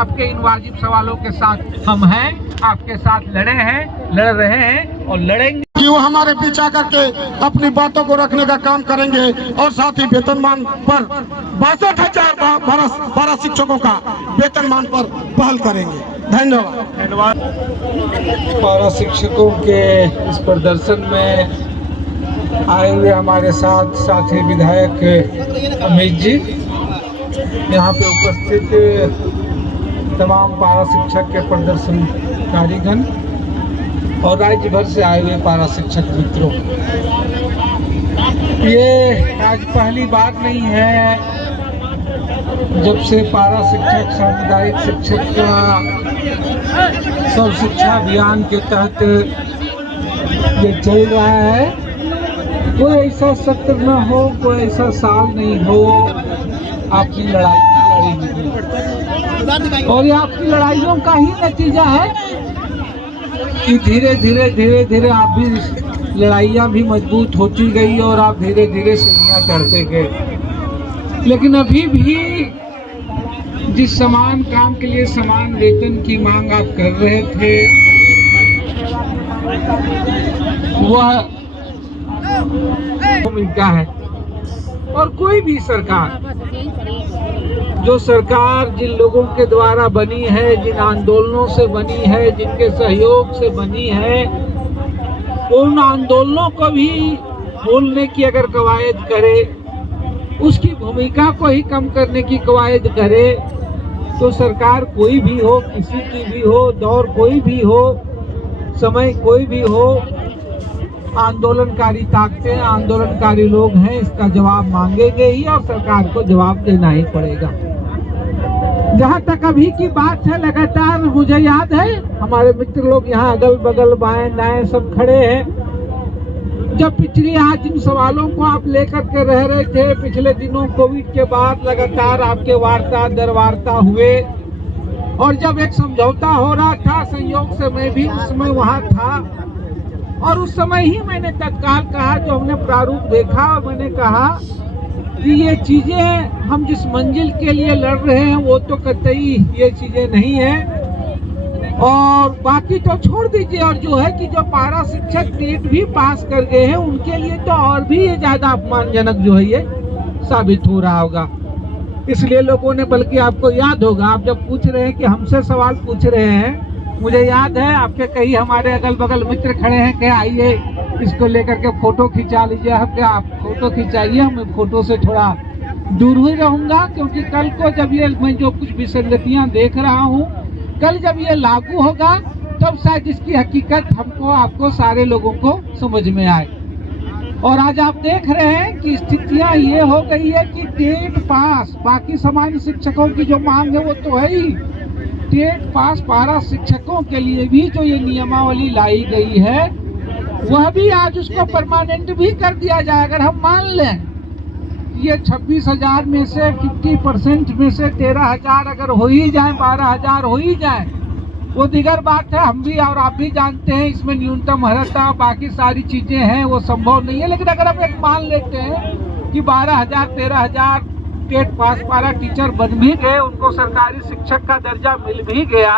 आपके इन वाजिब सवालों के साथ हम हैं, आपके साथ लड़ रहे हैं और लड़ेंगे कि वो हमारे पीछा करके अपनी बातों को रखने का काम करेंगे और साथ ही वेतनमान पर 62,000 पारा शिक्षकों का वेतनमान पर पहल करेंगे। धन्यवाद। पारा शिक्षकों के इस प्रदर्शन में आए हुए हमारे साथ साथी विधायक अमित जी, यहाँ पे उपस्थित तमाम पारा शिक्षक के प्रदर्शनकारीगण और राज्य भर से आए हुए पारा शिक्षक मित्रों, ये आज पहली बात नहीं है जब से पारा शिक्षक सामुदायिक शिक्षक का सर्व शिक्षा अभियान के तहत ये चल रहा है। कोई ऐसा सत्र न हो, कोई ऐसा साल नहीं हो आपकी लड़ाई लड़ी, और ये आपकी लड़ाइयों का ही नतीजा है कि धीरे धीरे आप भी लड़ाइयाँ भी मजबूत होती गई और आप धीरे धीरे सीढ़ियाँ चढ़ते गए। लेकिन अभी भी जिस समान काम के लिए समान वेतन की मांग आप कर रहे थे, वह भूमिका है। और कोई भी सरकार, जो सरकार जिन लोगों के द्वारा बनी है, जिन आंदोलनों से बनी है, जिनके सहयोग से बनी है, उन आंदोलनों को भी भूलने की अगर कवायद करे, उसकी भूमिका को ही कम करने की कवायद करे, तो सरकार कोई भी हो, किसी की भी हो, दौर कोई भी हो, समय कोई भी हो, आंदोलनकारी ताकतें, आंदोलनकारी लोग हैं, इसका जवाब मांगेंगे ही और सरकार को जवाब देना ही पड़ेगा। जहाँ तक अभी की बात है, लगातार मुझे याद है हमारे मित्र लोग यहाँ अगल बगल बाएं दाएं सब खड़े हैं। जब पिछली आज इन सवालों को आप लेकर के रह रहे थे, पिछले दिनों कोविड के बाद लगातार आपके वार्ता दर वार्ता हुए, और जब एक समझौता हो रहा था, संयोग से मैं भी उस समय वहाँ था, और उस समय ही मैंने तत्काल कहा, जो हमने प्रारूप देखा, मैंने कहा कि ये चीजें हम जिस मंजिल के लिए लड़ रहे हैं वो तो कतई ये चीजें नहीं है, और बाकी तो छोड़ दीजिए। और जो है कि जो पारा शिक्षक नीट भी पास कर गए हैं, उनके लिए तो और भी ये ज्यादा अपमानजनक जो है ये साबित हो रहा होगा। इसलिए लोगों ने, बल्कि आपको याद होगा, आप जब पूछ रहे हैं कि हमसे सवाल पूछ रहे हैं, मुझे याद है आपके कई हमारे अगल बगल मित्र खड़े हैं कि आइए इसको लेकर के फोटो खिंचा लीजिए। हम क्या, आप फोटो खिंचाइए, मैं फोटो से थोड़ा दूर ही रहूंगा, क्योंकि कल को जब ये मैं जो कुछ विसंगतियां देख रहा हूं, कल जब ये लागू होगा तब शायद इसकी हकीकत हमको, आपको, सारे लोगों को समझ में आए। और आज आप देख रहे हैं कि स्थितियां ये हो गई है कि टेट पास, बाकी सामान्य शिक्षकों की जो मांग है वो तो है ही, टेट पास पारा शिक्षकों के लिए भी जो ये नियमावली लाई गई है, वह भी आज उसको परमानेंट भी कर दिया जाए। अगर हम मान लें ये 26,000 में से 50% में से 13,000 अगर हो ही जाए, 12,000 हो ही जाए, वो दिगर बात है। हम भी और आप भी जानते हैं इसमें न्यूनतम अर्हता, बाकी सारी चीजें हैं, वो संभव नहीं है। लेकिन अगर हम एक मान लेते हैं कि 12,000 13,000 टेट पास पारा टीचर बन भी गए, उनको सरकारी शिक्षक का दर्जा मिल भी गया,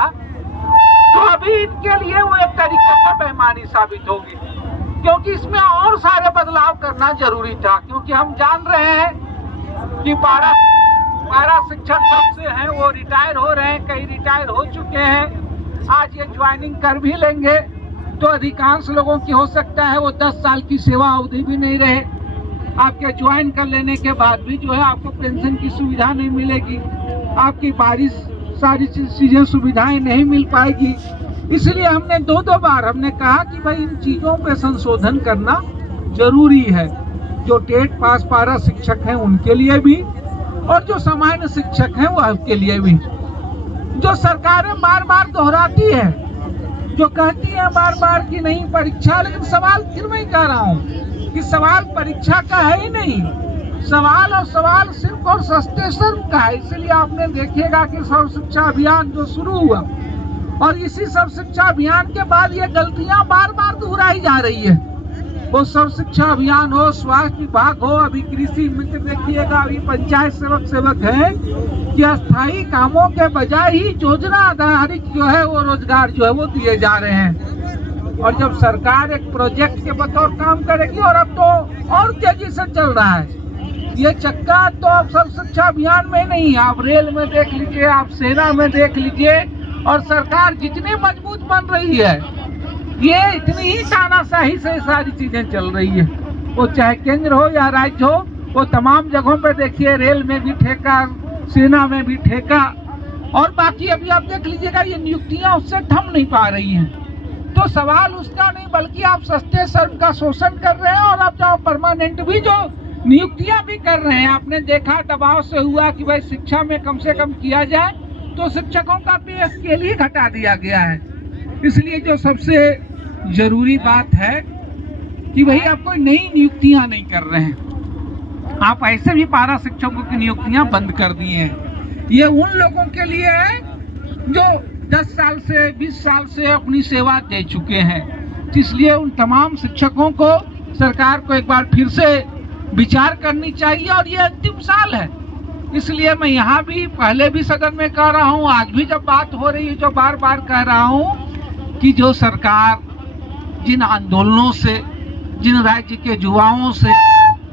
तो अभी इनके लिए वो एक तरीके से बेईमानी साबित होगी, क्योंकि इसमें और सारे बदलाव करना जरूरी था। क्योंकि हम जान रहे हैं कि पारा शिक्षक जब से हैं वो रिटायर हो रहे हैं, कई रिटायर हो चुके हैं, आज ये ज्वाइनिंग कर भी लेंगे तो अधिकांश लोगों की हो सकता है वो 10 साल की सेवा अवधि भी नहीं रहे। आपके ज्वाइन कर लेने के बाद भी जो है आपको पेंशन की सुविधा नहीं मिलेगी, आपकी सारी चीजें सुविधाएं नहीं मिल पाएगी। इसलिए हमने दो बार हमने कहा कि भाई इन चीजों पे संशोधन करना जरूरी है, जो टेट पास पारा शिक्षक हैं उनके लिए भी और जो सामान्य शिक्षक हैं वो के लिए भी। जो सरकारें बार बार दोहराती है, जो कहती है बार बार कि नहीं परीक्षा, लेकिन सवाल फिर मैं कह रहा हूँ कि सवाल परीक्षा का है ही नहीं, सवाल सिर्फ और सस्टेशन का है। इसलिए आपने देखिएगा कि सर्व शिक्षा अभियान जो शुरू हुआ और इसी सर्व शिक्षा अभियान के बाद ये गलतियां बार बार दोहराई जा रही है। वो सर्व शिक्षा अभियान हो, स्वास्थ्य विभाग हो, अभी कृषि मित्र देखिएगा, अभी पंचायत सेवक है कि अस्थायी कामों के बजाय ही योजना आधारित जो है वो रोजगार जो है वो दिए जा रहे हैं। और जब सरकार एक प्रोजेक्ट के बतौर काम करेगी, और अब तो और तेजी से चल रहा है ये चक्का, तो अब सर्व शिक्षा अभियान में नहीं, आप रेल में देख लीजिए, आप सेना में देख लीजिए, और सरकार जितनी मजबूत बन रही है, ये इतनी ही तानाशाही से सारी चीजें चल रही है। वो चाहे केंद्र हो या राज्य हो, वो तमाम जगहों पे देखिए, रेल में भी ठेका, सेना में भी ठेका, और बाकी अभी आप देख लीजिएगा ये नियुक्तियां उससे थम नहीं पा रही हैं। तो सवाल उसका नहीं, बल्कि आप सस्ते श्रम का शोषण कर रहे हैं, और आप जो परमानेंट भी जो नियुक्तियां भी कर रहे हैं, आपने देखा दबाव से हुआ कि भाई शिक्षा में कम से कम किया जाए, तो शिक्षकों का पे स्केल ही घटा दिया गया है। इसलिए जो सबसे जरूरी बात है कि भाई आप कोई नई नियुक्तियां नहीं कर रहे हैं, आप ऐसे भी पारा शिक्षकों की नियुक्तियां बंद कर दिए हैं। ये उन लोगों के लिए है जो 10 साल से 20 साल से अपनी सेवा दे चुके हैं। इसलिए उन तमाम शिक्षकों को सरकार को एक बार फिर से विचार करनी चाहिए, और ये अंतिम साल है। इसलिए मैं यहाँ भी पहले भी सदन में कह रहा हूँ, आज भी जब बात हो रही है, जो बार बार कह रहा हूँ कि जो सरकार जिन आंदोलनों से, जिन राज्य के युवाओं से,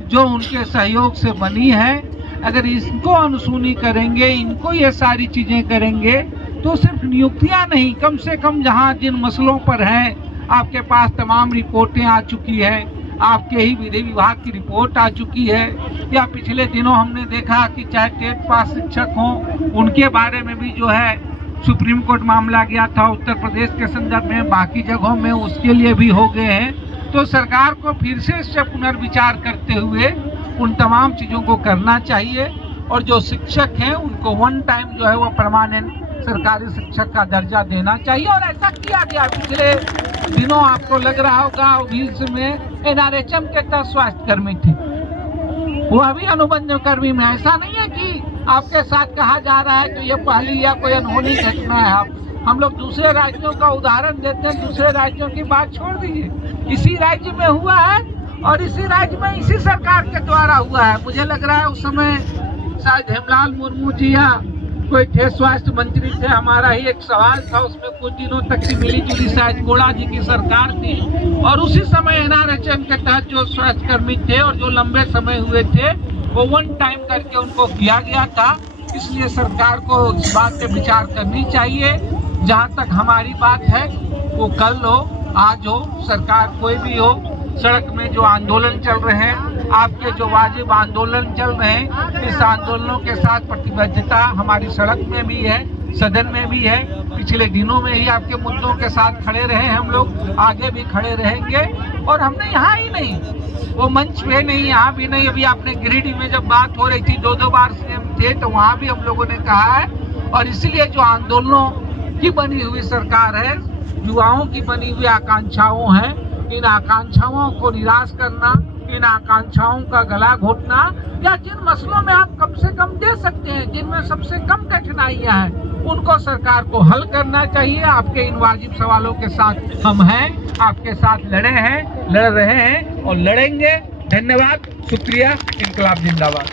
जो उनके सहयोग से बनी है, अगर इनको अनसुनी करेंगे, इनको ये सारी चीजें करेंगे, तो सिर्फ नियुक्तियां नहीं, कम से कम जहां जिन मसलों पर हैं, आपके पास तमाम रिपोर्टें आ चुकी है, आपके ही विधि विभाग की रिपोर्ट आ चुकी है, या पिछले दिनों हमने देखा कि चाहे टेट पास शिक्षक हों, उनके बारे में भी जो है सुप्रीम कोर्ट मामला गया था उत्तर प्रदेश के संदर्भ में, बाकी जगहों में उसके लिए भी हो गए हैं। तो सरकार को फिर से इससे पुनर्विचार करते हुए उन तमाम चीज़ों को करना चाहिए, और जो शिक्षक हैं उनको वन टाइम जो है वो परमानेंट सरकारी शिक्षक का दर्जा देना चाहिए। और ऐसा किया गया पिछले दिनों, आपको लग रहा होगा बीच में NRHM के तहत स्वास्थ्य कर्मी थे, वह भी अनुबंध कर्मी में। ऐसा नहीं है कि आपके साथ कहा जा रहा है तो ये पहली या कोई अनहोनी घटना है। हम लोग दूसरे राज्यों का उदाहरण देते हैं, दूसरे राज्यों की बात छोड़ दीजिए, इसी राज्य में हुआ है, और इसी राज्य में इसी सरकार के द्वारा हुआ है। मुझे लग रहा है उस समय शायद हेमलाल मुर्मू जी या कोई थे स्वास्थ्य मंत्री थे, हमारा ही एक सवाल था उसमें, कुछ दिनों तक की मिली जुली शायद कोड़ा जी की सरकार थी, और उसी समय NRHM के तहत जो स्वास्थ्य कर्मी थे और जो लंबे समय हुए थे, वो वन टाइम करके उनको किया गया था। इसलिए सरकार को इस बात पे विचार करनी चाहिए। जहाँ तक हमारी बात है, वो कल हो, आज हो, सरकार कोई भी हो, सड़क में जो आंदोलन चल रहे हैं, आपके जो वाजिब आंदोलन चल रहे हैं, इस आंदोलनों के साथ प्रतिबद्धता हमारी सड़क में भी है, सदन में भी है। पिछले दिनों में ही आपके मुद्दों के साथ खड़े रहे हम लोग, आगे भी खड़े रहेंगे। और हमने यहाँ ही नहीं, वो मंच पे नहीं, यहाँ भी नहीं, अभी आपने गिरिडीह में जब बात हो रही थी, 2-2 बार CM थे, तो वहाँ भी हम लोगों ने कहा है। और इसलिए जो आंदोलनों की बनी हुई सरकार है, युवाओं की बनी हुई आकांक्षाओं है, इन आकांक्षाओं को निराश करना, इन आकांक्षाओं का गला घोटना, या जिन मसलों में आप कम से कम दे सकते हैं, जिनमें सबसे कम कठिनाइयां हैं, उनको सरकार को हल करना चाहिए। आपके इन वाजिब सवालों के साथ हम हैं, आपके साथ लड़े हैं, लड़ रहे हैं और लड़ेंगे। धन्यवाद, शुक्रिया, इंकलाब जिंदाबाद।